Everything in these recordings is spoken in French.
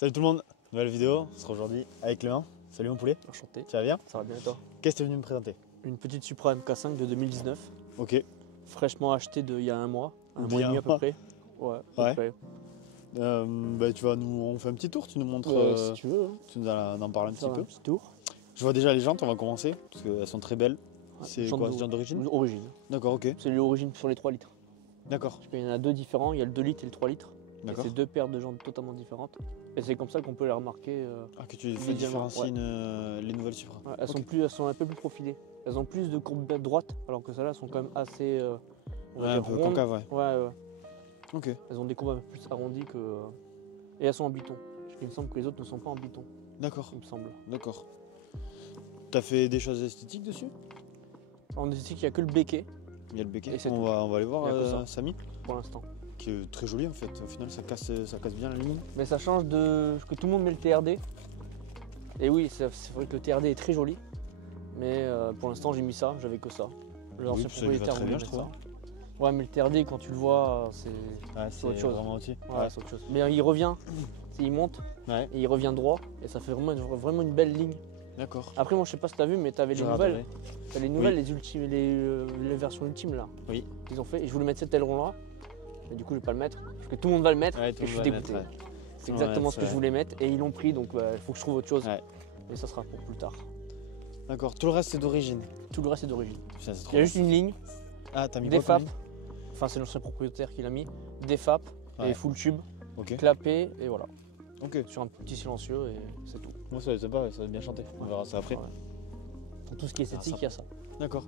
Salut tout le monde, nouvelle vidéo, ce sera aujourd'hui avec Clément. Salut mon poulet. Enchanté. Tu vas bien? Ça va bien et toi? Qu'est-ce que tu es venu me présenter? Une petite Supra MK5 de 2019. Ok. Fraîchement achetée il y a un mois et Bien demi à peu près. Ouais. À peu près. Tu vas on fait un petit tour, tu nous montres, Si tu veux. tu nous en parles un petit peu. Un petit tour. Je vois déjà les jantes, on va commencer, parce qu'elles sont très belles. Ouais, C'est quoi, c'est jantes d'origine? Origine. D'accord, ok. C'est l'origine sur les 3 litres. D'accord. Parce qu'il y en a deux différents, il y a le 2 litres et le 3 litres. D'accord. C'est deux paires de jantes totalement différentes. Et c'est comme ça qu'on peut les remarquer. Ah, que tu fais différencier les nouvelles Supra. Ouais, elles sont un peu plus profilées. Elles ont plus de courbes droites, alors que celles-là sont quand même assez. On va un dire peu rondes. concave, ouais. Ouais. Ok. Elles ont des courbes un peu plus arrondies que. Et elles sont en biton. Il me semble que les autres ne sont pas en biton, D'accord, il me semble. d'accord. T'as fait des choses esthétiques dessus? On dit qu'il n'y a que le béquet Il y a le béquet, Et c'est on va aller Il y a voir que ça. Samy, pour l'instant. qui est très joli en fait. Au final, ça casse bien la ligne. Mais ça change de que tout le monde met le TRD. Et oui, c'est vrai que le TRD est très joli. Mais pour l'instant, j'ai mis ça, j'avais que ça. L'ancien ça lui va propriétaire très voulait bien, je mettre trouve. ça. Ouais, mais le TRD, quand tu le vois, c'est autre chose. Vraiment au-dessus. Ouais, c'est autre chose. Mais il revient, il monte Ouais. et il revient droit. Et ça fait vraiment une belle ligne. D'accord. Après, moi, je sais pas si tu as vu, mais tu avais les nouvelles. T'as les nouvelles, Oui. les versions ultimes là. Oui. Qu'ils ont fait. Et je voulais mettre cet aileron là. Et du coup, je vais pas le mettre. Parce que tout le monde va le mettre. Ouais, tout et le je monde suis va le dégoûté. mettre, ouais. C'est exactement Ouais, ce que je voulais mettre. Et ils l'ont pris, donc il faut que je trouve autre chose. Ouais. Mais ça sera pour plus tard. D'accord. Tout le reste, c'est d'origine. Tout le reste est d'origine. Putain, c'est trop Il y a bien. juste une ligne, Ah, t'as mis des quoi comme FAP. ligne? Enfin, c'est l'ancien propriétaire qui l'a mis. Des FAP Ouais. et full tube, Ok. clapé et voilà. Ok. Sur un petit silencieux et c'est tout. Moi, ça va être sympa, ça va bien chanter. On verra ça après. Ouais. Pour tout ce qui est esthétique, il y a ça. D'accord.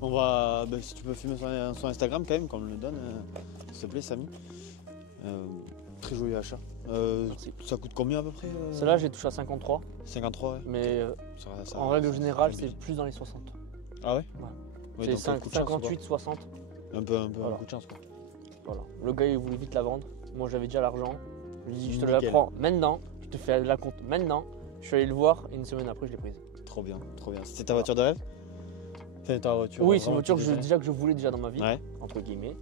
On va. Si tu peux filmer son Instagram quand même, qu'on me le donne, s'il te plaît, Samy. Très joli achat. Merci. Ça coûte combien à peu près Celle-là, j'ai touché à 53. 53, ouais. Mais Ça- en règle ça- générale, ça- c'est plus dans les 60. Ah ouais? C'est donc, un coup de chance, 58, 60. quoi. Un peu Voilà. un coup de chance, quoi. Voilà. Le gars, il voulait vite la vendre. Moi, j'avais déjà l'argent. Je lui ai dit, je te la Nickel. prends maintenant. Je te fais la compte maintenant. Je suis allé le voir et une semaine après, je l'ai prise. Trop bien, trop bien. C'était ta voiture de rêve? C'est ta voiture? Oui, c'est une vraiment voiture qui te déjà que je voulais déjà dans ma vie, Ouais. entre guillemets.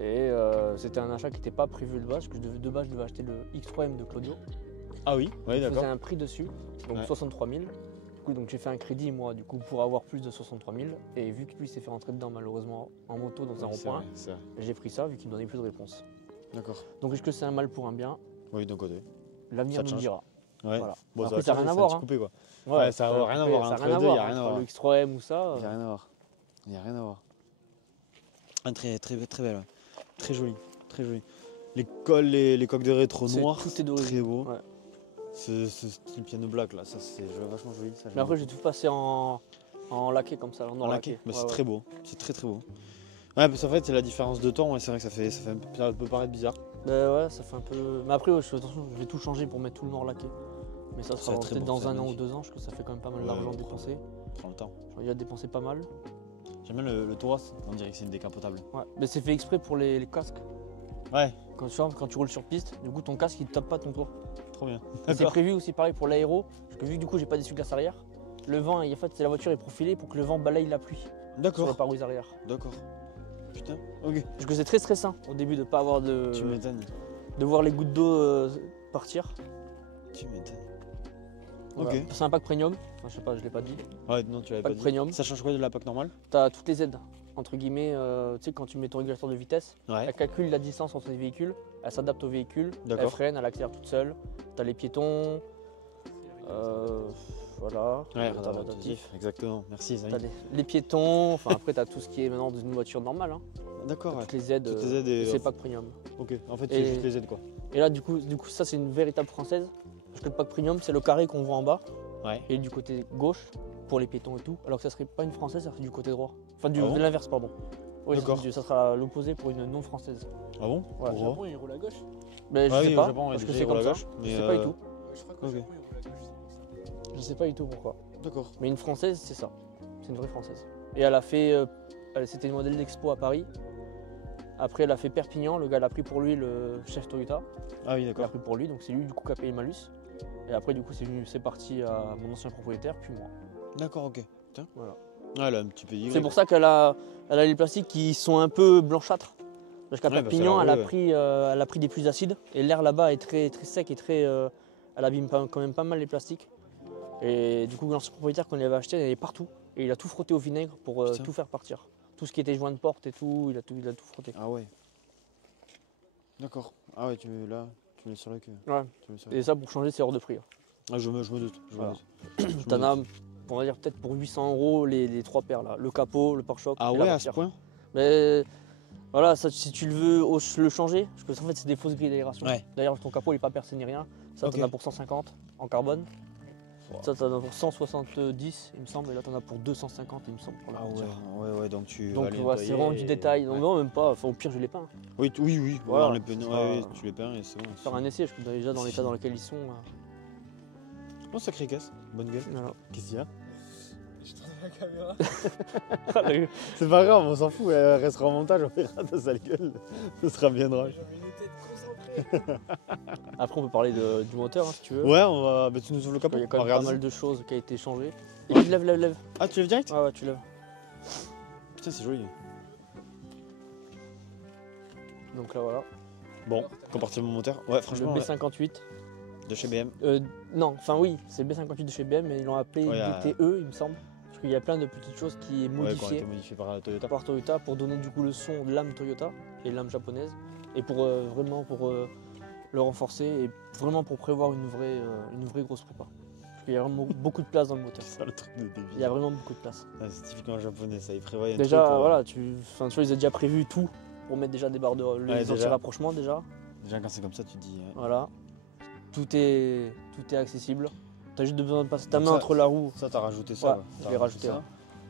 Et c'était un achat qui n'était pas prévu de base, parce que de base, je devais acheter le X3M de Claudio. Ah oui, oui, Il d'accord. faisait un prix dessus, donc Ouais. 63 000. Du coup, donc j'ai fait un crédit, moi, du coup, pour avoir plus de 63 000. Et vu que lui s'est fait rentrer dedans, malheureusement, en moto dans un Oui, c'est rond-point, vrai, c'est vrai. j'ai pris ça, vu qu'il me donnait plus de réponses. D'accord. Donc est-ce que c'est un mal pour un bien? Oui, d'un côté. L'avenir Ça te nous change. dira. Ouais. Voilà. Bon, Après, va ça n'a changer, rien à c'est un voir, petit hein. coupé, quoi. Ouais, ça n'a rien à voir. Ça Entre n'a rien à les deux, il n'y a voir. rien à Entre voir. le X3M ou ça. Il n'y a rien à voir. Il n'y a rien à voir. Ah, très, très, très belle, ouais. Très jolie, très jolie. Les coques de rétro C'est- noires, tout est très d'origine. beau. Ouais. Ce style piano black là, ça c'est vachement joli. Ça, Mais après, j'ai tout passé en laqué comme ça, en laqué. Bah, Ouais, c'est ouais. très beau, c'est très très beau. Ouais, parce qu'en fait, c'est la différence de temps, ouais, c'est vrai que ça peut paraître bizarre. Bah ouais, ça fait un peu. Mais après, ouais, attention, je vais tout changer pour mettre tout le noir laqué. Mais ça Ça sera va être très peut-être beau, dans ça va un être an ou magnifique. 2 ans, parce que ça fait quand même pas mal Ouais, d'argent ouais, dépensé. Prends le temps. J'en ai déjà dépensé pas mal. J'aime bien le Touras, on dirait que c'est une décapotable. Ouais. Mais c'est fait exprès pour les casques. Ouais, Quand tu roules sur piste, du coup ton casque il tape pas ton toit. trop bien. Et c'est D'accord. prévu aussi pareil pour l'aéro, parce que vu que du coup j'ai pas d'essuie-glace arrière, le vent, en fait, la voiture est profilée pour que le vent balaye la pluie sur le D'accord. pare-brise arrière. D'accord. Putain, ok. Parce que c'est très stressant au début de pas avoir Tu m'étonnes. de voir les gouttes d'eau partir. Tu m'étonnes. Voilà. Ok. C'est un pack premium, enfin, je sais pas, je l'ai pas dit. Ouais, non, tu l'avais Pack pas dit. premium. Ça change quoi de la PAC normale? T'as toutes les aides, entre guillemets, tu sais, quand tu mets ton régulateur de vitesse, Ouais. elle calcule la distance entre les véhicules, elle s'adapte au véhicule, elle D'accord. freine, elle accélère toute seule. T'as les piétons, voilà. Ouais, T'as radar l'adaptatif. adaptatif, exactement. Merci, Samy. T'as les piétons, enfin après t'as tout ce qui est maintenant dans une voiture normale, hein. D'accord, T'as ouais. toutes les aides, Toutes les aides et- c'est pack premium. Ok, en fait, Et- c'est juste les aides quoi. Et là du coup ça c'est une véritable française, parce que le pack premium c'est le carré qu'on voit en bas, Ouais. et du côté gauche pour les piétons et tout, alors que ça serait pas une française, ça serait du côté droit. Enfin Ah bon de l'inverse pardon. Oui, D'accord. ça sera l'opposé pour une non française. Ah bon? Ouais. Pourquoi? il roule à gauche. Mais je Ah sais oui, pas, au Japon, parce que déjà, c'est il roule comme à ça. gauche, Je mais, sais pas du tout. Je crois qu'au Ok. Japon, il roule à gauche, c'est pour ça. Je sais pas du tout pourquoi. D'accord. Mais une française, c'est ça. C'est une vraie française. Et elle a fait. C'était une modèle d'expo à Paris. Après, elle a fait Perpignan. Le gars l'a pris pour lui, le chef Toyota. Ah oui, Il l'a d'accord. pris pour lui, donc c'est lui du coup qui a payé le malus. Et après, du coup, c'est parti à mon ancien propriétaire, puis moi. D'accord, ok. Putain. Voilà. Ah, elle a un petit peu d'Y. C'est pour ça qu'elle a les plastiques qui sont un peu blanchâtres. Parce qu'à Ouais, bah, Perpignan, ça a elle, a l'air pris, elle a pris des pluies acides. Et l'air là-bas est très, très sec et très. elle abîme quand même pas mal les plastiques. Et du coup, l'ancien propriétaire, quand il l'avait acheté, elle est partout. Et il a tout frotté au vinaigre pour Putain. tout faire partir. Tout ce qui était joint de porte et tout, il a tout frotté. Ah ouais. D'accord. Ah ouais, tu mets sur la queue. Ouais. Tu mets sur la Et ça, pour changer, c'est hors de prix. Hein. Ah, je me doute. Voilà. doute. T'en as, on va dire, peut-être pour 800 € les 3 paires là. Le capot, le pare-choc. Ah et la ouais, à ce portière. point? Mais voilà, ça, si tu le veux le changer, parce que en fait, c'est des fausses grilles d'aération. Ouais. D'ailleurs, ton capot, il n'est pas percé ni rien. Ça, Ok. t'en as pour 150 en carbone. Wow. Ça, t'en as pour 170, il me semble. Et là, t'en as pour 250, il me semble. Pour la Ah portière. ouais, donc tu Donc vas les voilà, c'est nettoyer vraiment du et- détail. Ouais. Non, même pas. Enfin, au pire, je les peins. Oui, oui, Voilà, on les peint, ce sera- ouais, tu les peins et c'est bon. Faire un essai, je peux déjà dans C'est l'état fini. dans lequel ils sont. Oh, sacré casse, bonne gueule. Voilà. Qu'est-ce qu'il y a? Je tourne la caméra. C'est pas grave, on s'en fout, elle restera en montage, on verra ta sale gueule. Ce sera bien drôle. J'avais une tête concentrée. Après, on peut parler du moteur hein, si tu veux. Ouais, on va. Bah, tu nous ouvres le capot. Il y a quand on même va pas regarder mal ça. de choses qui a été changées. Ouais. Lève. Ah, tu lèves direct? Ouais, tu lèves. Putain, c'est joli. Donc là, voilà. Bon, compartiment moteur. Ouais, Le franchement, ouais. B58. De chez BM. Non, enfin oui, c'est le B58 de chez BM, mais ils l'ont appelé Ouais, DTE, il me semble. Parce qu'il y a plein de petites choses qui est Ouais, qui ont modifiées été modifié par la Toyota. par Toyota pour donner du coup le son de l'âme Toyota et l'âme japonaise. Et pour vraiment pour le renforcer et vraiment pour prévoir une vraie grosse prépa. Parce qu'il y a vraiment beaucoup de place dans le moteur. C'est ça le truc de débile. Il y a vraiment beaucoup de place. Ah, c'est typiquement japonais, ça. Ils prévoient un Déjà, truc pour- voilà, tu vois, ils ont déjà prévu tout pour mettre déjà des barres de les déjà. anti-rapprochements déjà. Déjà, quand c'est comme ça, tu te dis. Voilà. Tout est accessible. T'as juste besoin de passer ta Donc main ça- entre la roue. Ça, t'as rajouté ça. Ouais, ouais. je T'as l'ai rajouté, ça. ouais.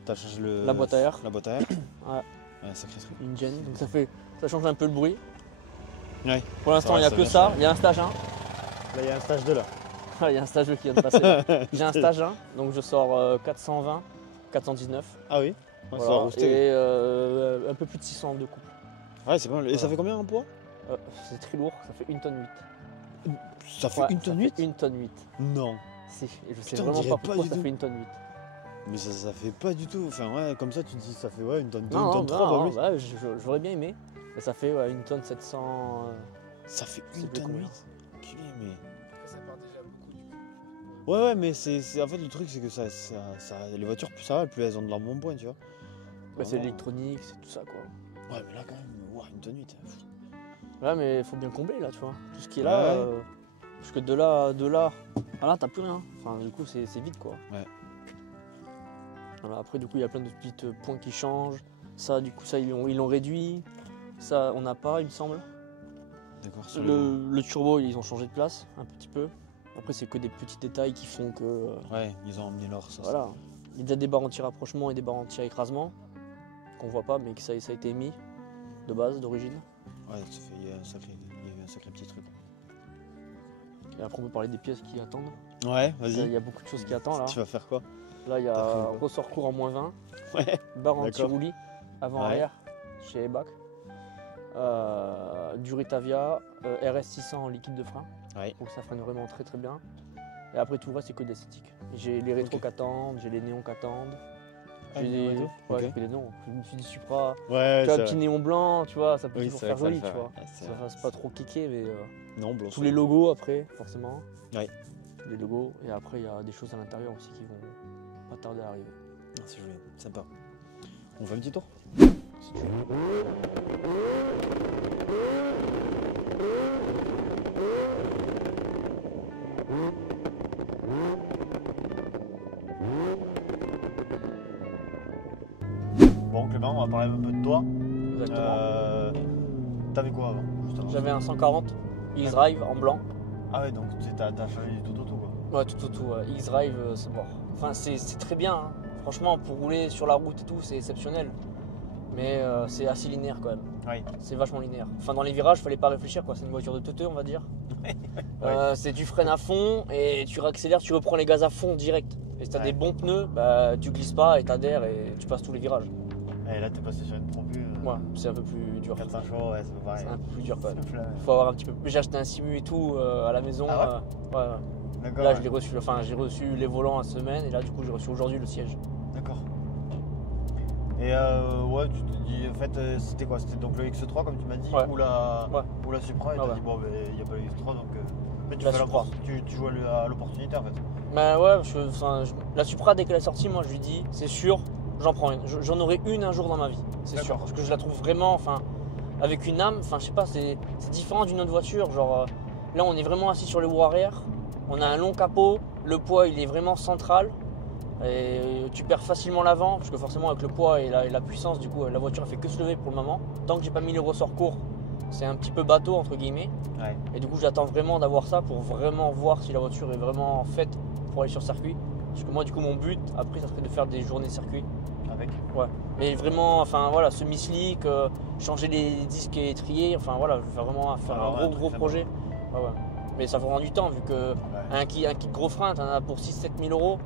T'as changé le. La boîte à air. La boîte à air. Ouais. Ouais, sacré truc. Une gen, donc ça change un peu le bruit. Ouais. Pour l'instant, Ouais, il n'y a ça que vient ça. changer. Il y a un stage 1. Là, il y a un stage 2 là. Il y a un stage 2 qui vient de passer. là. J'ai un stage 1, donc je sors 420, 419. Ah oui. Ouais, Voilà. ça va rouster. Et un peu plus de 600 de couple. Ouais, c'est pas mal. Et ça Voilà. fait combien en poids? C'est très lourd, ça fait 1 tonne 8. Ça fait Ouais, une tonne ça 8? fait 1 tonne 8. Non. Si, et je sais Putain, on vraiment dirait pas pas pourquoi du ça tout. fait 1 tonne 8. Mais ça fait pas du tout. Enfin, ouais, comme ça, tu te dis, ça fait ouais, une tonne 2, Non, une non, tonne 3, non, pas plus. ouais, j'aurais bien aimé. Mais ça fait 1 tonne 700. Ça fait C'est une plus tonne combien. 8. Enculé, mais. Après, ça part déjà beaucoup du Ouais, mais en fait, le truc, c'est que les voitures, plus ça va, plus elles ont de leur bon point, tu vois. Bah, c'est Vraiment. l'électronique, c'est tout ça quoi. Ouais, mais là, quand même, ouais, une tonne 8. Ouais, mais il faut bien combler là, tu vois. Tout ce qui est Ouais. là. Parce que de là à là, t'as plus rien. Enfin, du coup, c'est vide quoi. Ouais. Voilà, après, du coup, il y a plein de petits points qui changent. Ça, du coup, ça, ils l'ont réduit. Ça, on n'a pas, il me semble. D'accord, sur Le turbo, ils ont changé de place un petit peu. Après, c'est que des petits détails qui font que. Ouais, ils ont emmené l'or, ça. Voilà. Il y a déjà des barres anti-rapprochement et des barres anti-écrasement qu'on voit pas, mais que ça a été mis de base, d'origine. Ouais, ça fait, il y a eu un sacré petit truc. Et après, on peut parler des pièces qui attendent. Ouais, Il vas-y. y a beaucoup de choses qui attendent là. Tu vas faire quoi? Là, il y T'as a prévu quoi ressort court en -20, Ouais. barre D'accord. anti-roulis avant-arrière chez Ebac, du Ritavia, RS600 en liquide de frein, Ouais. donc ça freine vraiment très très bien. Et après tout le reste c'est que de l'esthétique. J'ai les rétros Ok. qui attendent, j'ai les néons qui attendent. Ah, J'ai les néons et des... tout Ouais, Ok. j'ai pris des néons. Je me suis dit Supra, Ouais, tu vois, ça un petit néon blanc, tu vois, ça peut Oui, toujours c'est faire vrai que joli, ça tu le vois. fait, ouais. Ça fasse pas trop kické, mais Non, blanc. tous les logos après, forcément. Ouais. Tous les logos, et après il y a des choses à l'intérieur aussi qui vont pas tarder à arriver. Ah, c'est joli, sympa. On fait un petit tour? Si tu veux. Bon, Clément, on va parler un peu de toi. Exactement. T'avais quoi avant, juste avant? J'avais un 140 X-Drive en blanc. Ah ouais, donc t'as changé du tout auto, quoi. Ouais, tout. X-Drive, c'est bon. Enfin, c'est très bien. Hein. Franchement, pour rouler sur la route et tout, c'est exceptionnel. Mais c'est assez linéaire quand même. Ouais. C'est vachement linéaire. Enfin, dans les virages, fallait pas réfléchir, quoi. C'est une voiture de teuteux, on va dire. C'est tu freines à fond et tu réaccélères, tu reprends les gaz à fond direct. Et si t'as Ouais. des bons pneus, bah, tu glisses pas et t'adhères et tu passes tous les virages. Et là, t'es passé sur une promu. Ouais, c'est un peu plus dur. 400 chevaux, ouais, c'est pas pareil. C'est un peu plus dur quand même. C'est un peu Faut avoir un petit peu. J'ai acheté un simu et tout à la maison. Ah ouais. D'accord. Là, ouais. je l'ai reçu. Enfin, j'ai reçu les volants la semaine et là, du coup, j'ai reçu aujourd'hui le siège. D'accord. Et ouais, tu te dis, en fait, c'était quoi? C'était donc le X3 comme tu m'as dit, Ouais. ou la Ouais. Supra, et Ah t'as ouais. dit, bon, ben, il n'y a pas le X3, donc Mais tu La fais la Supra. course, tu joues à l'opportunité en fait. Bah ouais, la Supra, dès qu'elle est sortie, moi je lui dis, c'est sûr, j'en prends une. J'en aurai une un jour dans ma vie, c'est sûr. D'accord. Parce que je la trouve vraiment, avec une âme, je sais pas, c'est différent d'une autre voiture. Genre, là, on est vraiment assis sur les roues arrière, on a un long capot, le poids, il est vraiment central. Et tu perds facilement l'avant, parce que forcément, avec le poids et la puissance, du coup, la voiture, elle fait que se lever pour le moment. Tant que j'ai pas mis les ressorts courts, c'est un petit peu bateau, entre guillemets. Ouais. Et du coup, j'attends vraiment d'avoir ça pour vraiment voir si la voiture est vraiment faite pour aller sur circuit. Parce que moi, du coup, mon but, après, ça serait de faire des journées circuit. Avec. Ouais. Mais vraiment, voilà, semi-slick, changer les disques et étrier, je vais vraiment faire Ah ouais, un un gros truc projet. Ouais, ouais. Mais ça prend du temps, vu que un kit de gros frein, t'en as pour 6-7 000 euros.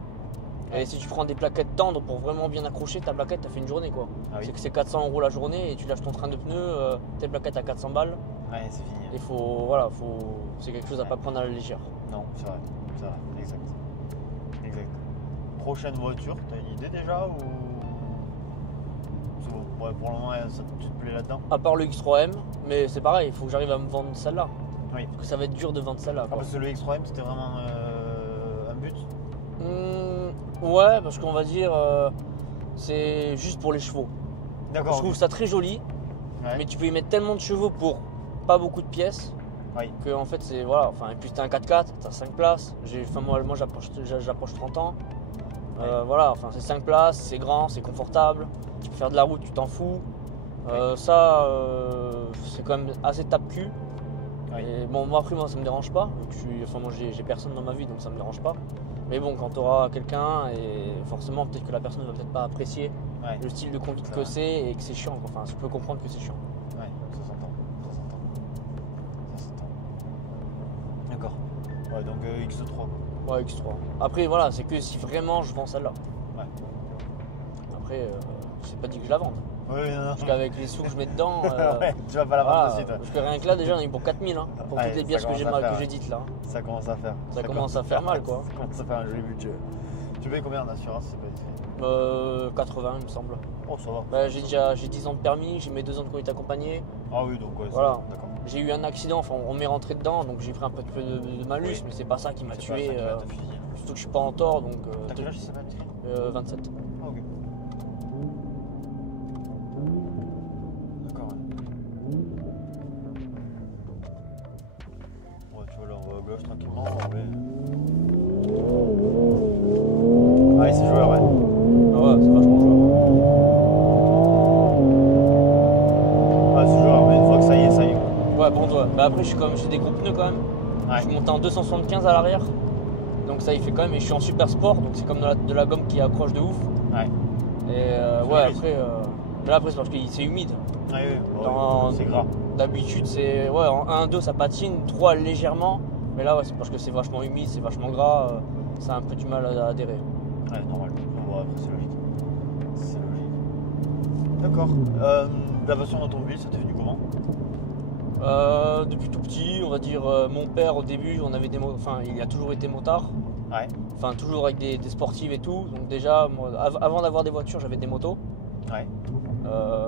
Et si tu prends des plaquettes tendres pour vraiment bien accrocher ta plaquette, t'as fait une journée quoi. Ah oui. C'est que c'est 400 euros la journée et tu lâches ton train de pneus, tes plaquettes à 400 balles. Ouais, c'est fini. Et c'est quelque chose à pas prendre à la légère. Non, c'est vrai, exact. Exact. Prochaine voiture, t'as une idée déjà ou c'est bon, ouais, pour le moment, ça te plaît là-dedans? À part le X3M, mais c'est pareil, il faut que j'arrive à me vendre celle-là. Oui. Parce que ça va être dur de vendre celle-là. Ah, quoi. parce que le X3M c'était vraiment un but? Ouais, parce qu'on va dire, c'est juste pour les chevaux. D'accord. Je trouve ça très joli, Ouais. mais tu peux y mettre tellement de chevaux pour pas beaucoup de pièces. Oui. Que en fait c'est voilà, et puis t'as un 4x4, t'as 5 places, moi j'approche 30 ans. C'est 5 places, c'est grand, c'est confortable, tu peux faire de la route, tu t'en fous. C'est quand même assez tape-cul. Oui. Et bon, moi après ça me dérange pas, vu que moi j'ai personne dans ma vie donc ça me dérange pas. Mais bon, quand tu auras quelqu'un, et forcément peut-être que la personne ne va peut-être pas apprécier Ouais. le style de conduite C'est que vrai. c'est et que c'est chiant. Enfin, je peux comprendre que c'est chiant. Ouais, ça s'entend. D'accord. Ouais, donc X3 quoi. Ouais, X3. Après, voilà, c'est que si vraiment je vends celle-là. Ouais. Après, c'est pas dit que je la vende. Oui, non. Parce qu'avec les sous que je mets dedans, Ouais, tu vas pas la vendre voilà, de suite. parce que rien que là, déjà, on est pour 4000 hein, pour Ouais, toutes les ça pièces que commence à faire, j'ai dites là. Ça commence à faire. Ça commence à faire mal, quoi. Ça commence à faire un joli budget. Tu payes combien en assurance, c'est pas discret? 80, il me semble. Oh, ça va. Bah, j'ai 10 ans de permis, j'ai mes 2 ans de conduite accompagnée. Ah oui, donc ouais, Voilà. d'accord. J'ai eu un accident, on m'est rentré dedans, donc j'ai pris un peu de malus, Oui. mais c'est pas ça qui m'a C'est pas tué. ça qui va te finir. Surtout que je suis pas en tort, donc. T'as quel âge, si c'est pas discret? 27. Ah, ok. D'accord, ouais. Ouais, tu vois, là, on va à gauche tranquillement, en vrai. Ah, il s'est joué, ouais. Ah ouais, c'est vachement jouable. Ah, c'est joueur, mais une fois que ça y est, ça y est. Ouais, bon, toi. Bah après, j'ai des gros pneus quand même. Ouais. Je suis monté en 275 à l'arrière. Donc ça, il fait quand même. Et je suis en super sport, donc c'est comme de la gomme qui accroche de ouf. Ouais. Et C'est ouais, joli. après. Mais là, après, c'est parce que c'est humide. Ouais, ouais, Dans- c'est gras. D'habitude, c'est. Ouais, en 1, 2, ça patine. 3, légèrement. Mais là, ouais, c'est parce que c'est vachement humide, c'est vachement gras. Ça a un peu du mal à adhérer. Ouais, normal. Bon, après, c'est logique. C'est logique. D'accord. La passion automobile, ça t'est venu comment? Depuis tout petit, on va dire, mon père au début, il a toujours été motard. Ouais. Enfin, toujours avec des sportives et tout. Donc déjà, moi, avant d'avoir des voitures, j'avais des motos. Ouais.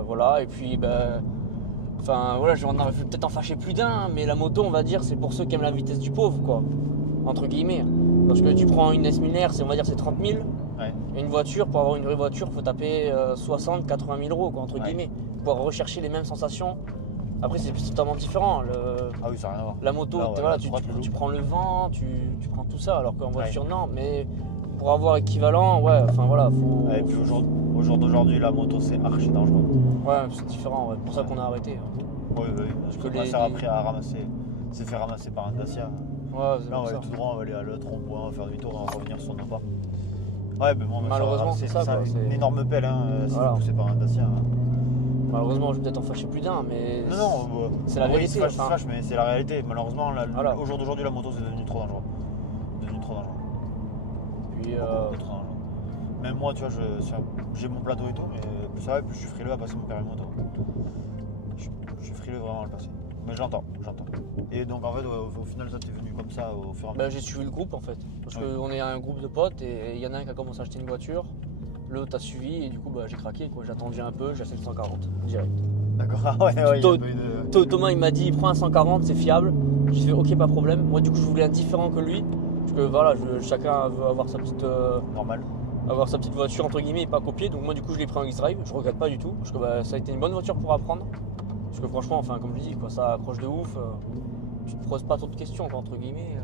Voilà, et puis j'en aurais peut-être en fâcher plus d'un, mais la moto, on va dire, c'est pour ceux qui aiment la vitesse du pauvre, quoi, entre guillemets. Parce que tu prends une S1000R, c'est 30 000. Ouais. Et une voiture, pour avoir une vraie voiture, faut taper 60, 80 000 euros, quoi, entre Ouais. guillemets, pour rechercher les mêmes sensations. Après, c'est totalement différent. Ah oui, ça n'a rien à voir. La moto, Là, ouais, tu droite, prends le vent, tu prends tout ça, alors qu'en Ouais. voiture, non. Mais pour avoir équivalent, ouais, faut. Ouais, et puis au jour d'aujourd'hui, la moto, c'est archi dangereux. Ouais, c'est différent, ouais. C'est pour ça qu'on a arrêté. Oui, parce que que ma les- sœur a appris à ramasser. S'est fait ramasser par un Dacia. Ouais, c'est Là, on pour va ça. aller tout droit, on va aller à l'autre rond-point, on va faire demi-tour et on va revenir sur nos pas. Ouais, mais bon, Malheureusement, c'est ça, quoi, une c'est- énorme pelle, hein, si Voilà. vous poussez par un Dacia. Hein. Malheureusement, je vais peut-être en fâcher plus d'un, mais. Non, c'est la oui, vérité, il se enfin. fâche, mais c'est la réalité. Malheureusement, Voilà. au jour d'aujourd'hui, la moto, c'est devenu trop dangereux. Devenu trop dangereux. Puis, Beaucoup trop dangereux. Même moi, tu vois, j'ai mon plateau et tout, mais plus ça va, plus je suis frileux à passer mon permis moto. Je suis frileux vraiment à le passer. Mais j'entends. Et donc, en fait, au final, ça t'est venu comme ça au fur et à mesure. j'ai suivi le groupe en fait. Parce Ouais. qu'on est un groupe de potes et il y en a un qui a commencé à acheter une voiture, l'autre a suivi et du coup j'ai craqué quoi. J'ai attendu un peu, j'ai acheté le 140 direct. D'accord, ah ouais, il y a Tho- pas eu de... Thomas il m'a dit prends un 140, c'est fiable. J'ai fait ok, pas de problème. Moi du coup je voulais un différent que lui. Parce que voilà, chacun veut avoir Normal. sa petite voiture entre guillemets et pas copier. Donc moi du coup je l'ai pris en X-Drive. Je regrette pas du tout. Parce que bah, ça a été une bonne voiture pour apprendre. Parce que franchement, enfin comme je dis, quoi, ça accroche de ouf. Tu te poses pas trop de questions quoi, entre guillemets.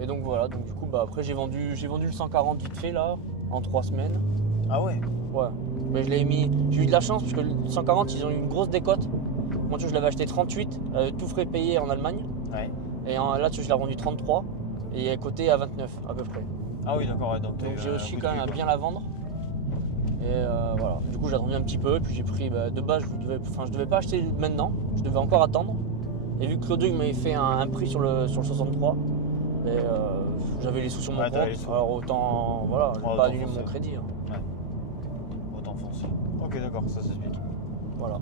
Et donc voilà, donc du coup bah, après j'ai vendu le 140 vite fait là, en 3 semaines. Ah ouais. Ouais. Mais j'ai eu de la chance parce que le 140 ils ont eu une grosse décote. Moi tu vois, je l'avais acheté 38, tout frais payé en Allemagne. Ouais. Et là tu vois, je l'ai vendu 33 et coté à 29 à peu près. Ah oui, d'accord, ouais, Donc j'ai réussi quand même à bien la vendre. Et voilà. Du coup j'ai attendu un petit peu, puis j'ai pris de base je devais pas acheter maintenant, je devais encore attendre. Et vu que Claudio il m'avait fait un prix sur le 63, et, j'avais les sous sur mon compte, alors autant voilà, je vais pas annuler mon crédit. Hein. Ouais. Autant foncer. Ok, d'accord, ça s'explique. Voilà.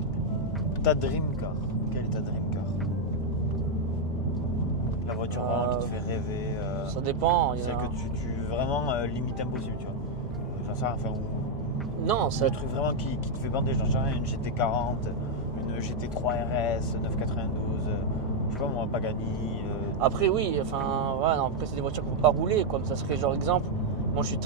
Ta dream car, quelle est ta dream car? La voiture vraiment qui te fait rêver. Ça dépend. Celle que tu vraiment limite impossible, tu vois. J'en sais rien, enfin, non, c'est le truc vraiment qui te fait bander, j'en sais rien, une GT40, une GT3 RS, 992, je sais pas moi, Pagani. Après oui, enfin ouais, non, après c'est des voitures qu'on peut pas rouler, comme ça serait genre exemple. Moi je suis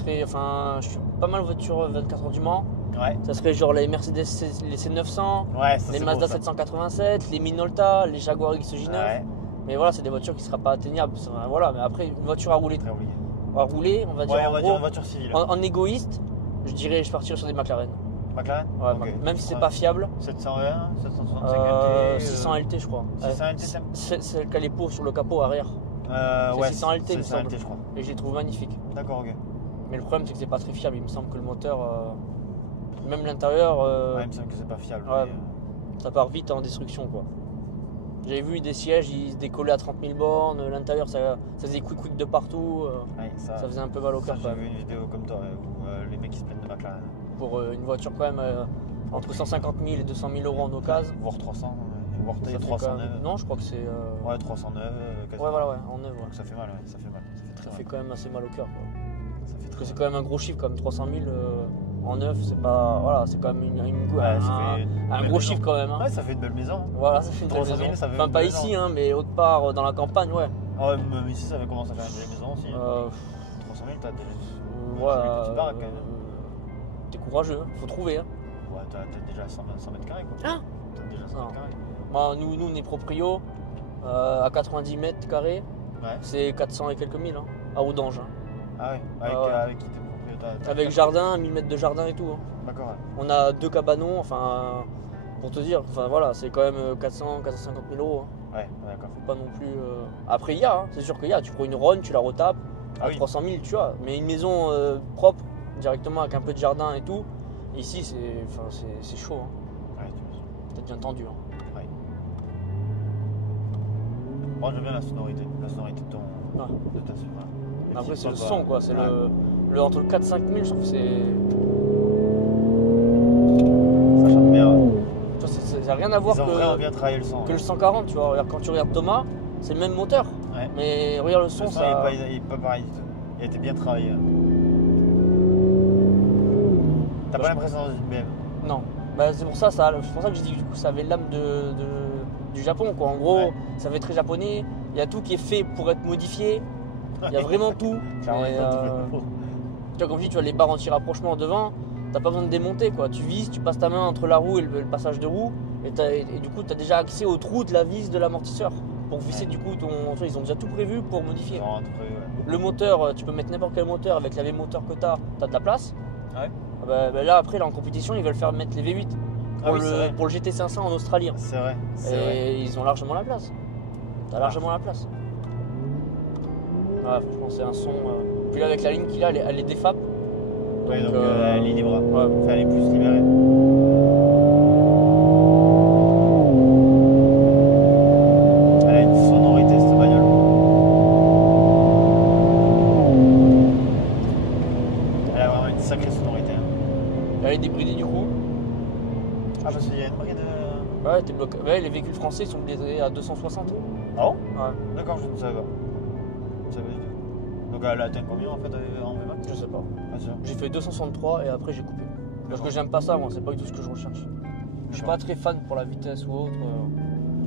pas mal voiture 24 heures du Mans. Ouais. Ça serait genre les Mercedes les C900, Ouais, ça, les c'est Mazda beau, ça. 787, les Minolta, les Jaguar XJ9. Ouais, Mais voilà, c'est des voitures qui ne seraient pas atteignables. Voilà, mais après une voiture à rouler, très obligé. on va dire Ouais, en on va gros, dire une voiture civile. en égoïste, je partirais sur des McLaren. McLaren. Ouais, Ok. même si c'est pas fiable. 720, 765 LT. 600 LT je crois. 600 LT, C'est celle qui a les pots sur le capot arrière. C'est ouais, 600 LT, il me 600 semble. LT, je crois. Et je les trouve magnifiques. D'accord, ok. Mais le problème c'est que c'est pas très fiable. Il me semble que le moteur, même l'intérieur, Ouais, il me semble que c'est pas fiable. ouais. Mais, ça part vite en destruction quoi. J'avais vu des sièges, ils se décollaient à 30 000 bornes. L'intérieur ça faisait quick de partout. ouais, ça Ça faisait un peu mal au cœur quand j'ai même. vu une vidéo comme toi où les mecs ils se plaignent de McLaren. Pour une voiture quand même entre 150 000 et 200 000 euros en occasion. Voire 300, voire Ça fait 309. quand même- Non, je crois que c'est. Ouais, 309. Quasiment. Ouais, voilà, ouais, en neuf. Ouais. Donc ça fait mal, ouais, ça fait mal. Ça fait très Ça mal. fait quand même assez mal au cœur. Quoi. Ça fait Parce très que c'est mal. quand même un gros chiffre, comme 300 000 en neuf, c'est pas. Voilà, c'est quand même Ouais, ça fait une un belle gros maison. chiffre quand même. Hein. Ouais, ça fait une belle maison. Voilà, ça fait une belle 300 000, maison. ça fait Enfin, une pas belle ici, maison. hein, mais autre part dans la campagne, ouais. Ah ouais, même ici ça fait commencer à faire une belle maison aussi. Hein. 300 000, t'as des. Ouais, une petite baraque quand même. t'es courageux, hein. Faut trouver. Hein. Ouais, t'as déjà 100 mètres carrés quoi. Hein T'as déjà 100 Non. mètres carrés. Moi, nous, on est proprio à 90 mètres carrés, Ouais. c'est 400 et quelques mille, hein, à Audange. Hein. Ah ouais, avec, Ouais. avec qui t'es propriétaire? Avec jardin, 1000 mètres de jardin et tout. Hein. D'accord, ouais. On a 2 cabanons, enfin, pour te dire, enfin voilà, c'est quand même 450 000 euros. Hein. Ouais, d'accord. Faut pas non plus. Après, il y a, hein, c'est sûr qu'il y a. Tu prends une Ronde, tu la retapes à Ah oui. 300 000, tu vois. Mais une maison propre, directement avec un peu de jardin et tout, ici, c'est chaud. Hein. Ouais, tu vois. Ça devient tendu. Hein. Ouais. Moi j'aime bien la sonorité de ton. Ouais. De ta voilà. Les Après, petits c'est le pop, son, quoi. C'est ouais. le entre le 4 5 000, je trouve que c'est. Ça chante bien. Tu vois, ça n'a rien à voir Ils ont vraiment que, bien travaillé le son. que le 140, tu vois. Regarde, quand tu regardes Thomas, c'est le même moteur. Ouais. Mais regarde le son, Le son ça. il est pas pareil du tout. Il a été bien travaillé. T'as pas l'impression dans une BM. Non. Bah, c'est pour ça que je dis du coup ça avait l'âme du Japon quoi. En gros, Ouais. ça fait très japonais. Il y a tout qui est fait pour être modifié. Il y a vraiment tout. Clairement, Et, il y a tout le- tu vois, comme je dis, tu as les barres anti-rapprochement devant. T'as pas besoin de démonter quoi. Tu vises, tu passes ta main entre la roue et le passage de roue. Et du coup, tu as déjà accès au trou de la vis de l'amortisseur. Pour visser Ouais. du coup ton. Tu vois, ils ont déjà tout prévu pour modifier. Genre, un truc, ouais. Le moteur, tu peux mettre n'importe quel moteur avec la V-moteur que tu as de la place. Ouais. Ah bah, là après là en compétition ils veulent faire mettre les V8 Ah oui, c'est vrai. pour le GT500 en Australie. Hein. C'est vrai. C'est Et vrai. ils ont largement la place. T'as largement la place. Ah, franchement c'est un son. Puis là avec la ligne qu'il a, elle est défap. Ouais, donc elle est libre. ouais. Enfin, elle est plus libérée. Elle a une sonorité cette bagnole. Elle a vraiment une sacrée sonorité. Hein. Elle est débridée du coup. Ah, parce qu'il y a une bride. Ouais, t'es bloqué. Ouais, les véhicules français sont bridés à 260. Ah bon? Ouais, D'accord, je ne savais pas. Je ne savais pas du tout. Donc elle atteint combien en fait en VMAX? je sais pas. Ah, c'est ça. J'ai fait 263 et après j'ai coupé. Parce que j'aime pas ça moi, c'est pas du tout ce que je recherche. Je suis D'accord. pas très fan pour la vitesse ou autre.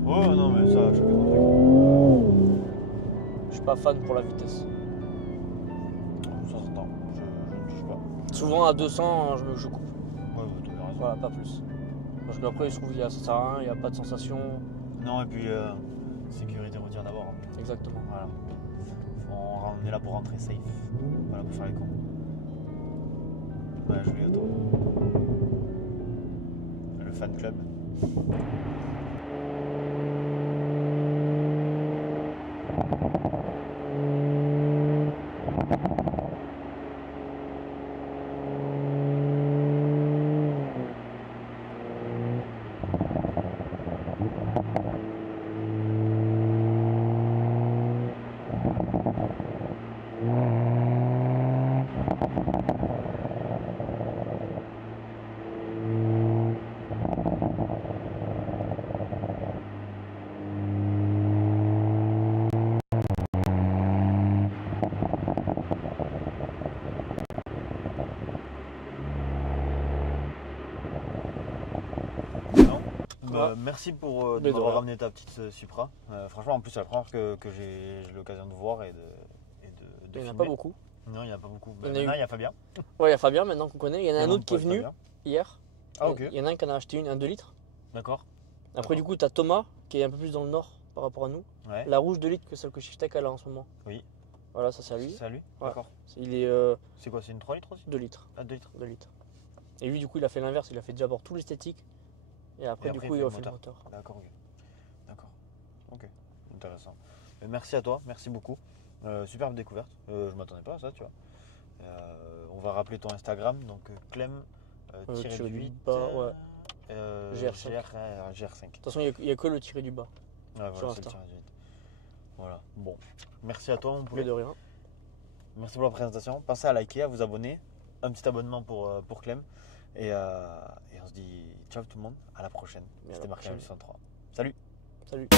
Oh non, mais ça, chacun son truc. Je suis pas fan pour la vitesse. Ça s'entend. Je ne touche pas. Souvent à 200, je coupe. Ouais, tu as raison. Voilà, pas plus. Parce qu'après, je trouve qu'il y a ça sert à rien, il n'y a pas de sensation. Non, et puis sécurité routière d'abord. Hein. Exactement. Voilà. On est là pour rentrer safe. Voilà, pour faire les cons. Ouais, joli auto. Le fan club. Merci pour de Mais de m'avoir rien. ramené ta petite Supra. Franchement, en plus, c'est la première fois que j'ai l'occasion de voir et de Il n'y en a filmer. pas beaucoup. Non, il n'y en a pas beaucoup. Il y en a Maintenant, eu. il y a Fabien. Ouais, il y a Fabien maintenant qu'on connaît. Il y en a un autre qui est venu Fabien. hier. Ah, ok. Il y en a un qui en a acheté une, un 2 litres. D'accord. Après, du coup, tu as Thomas qui est un peu plus dans le nord par rapport à nous. Ouais. La rouge 2 litres que celle que Shiftek a là en ce moment. Oui. Voilà, ça c'est à lui. C'est à lui. Ouais. D'accord. Il est C'est quoi? C'est une 3 litres aussi? 2 litres. Ah, 2 litres. 2 litres. Et lui, du coup, il a fait l'inverse. Il a fait d'abord tout l'esthétique. Et après, du coup, il a fait le moteur. D'accord, ok. D'accord. Ok. Intéressant. Merci à toi. Merci beaucoup. Superbe découverte. Je m'attendais pas à ça, tu vois. On va rappeler ton Instagram. Donc, Clem tiré tiré du 8. bas, ouais. GR5. De toute façon, il n'y a que le tiré du bas. Ouais, sur voilà, c'est le Insta. tiré du 8. Voilà. Bon. Merci à toi, mon Mais poulet. de rien. Merci pour la présentation. Pensez à liker, à vous abonner. Un petit abonnement pour Clem. Et on se dit ciao tout le monde. À la prochaine. Et à la C'était marqué prochaine. 803. Salut. Salut.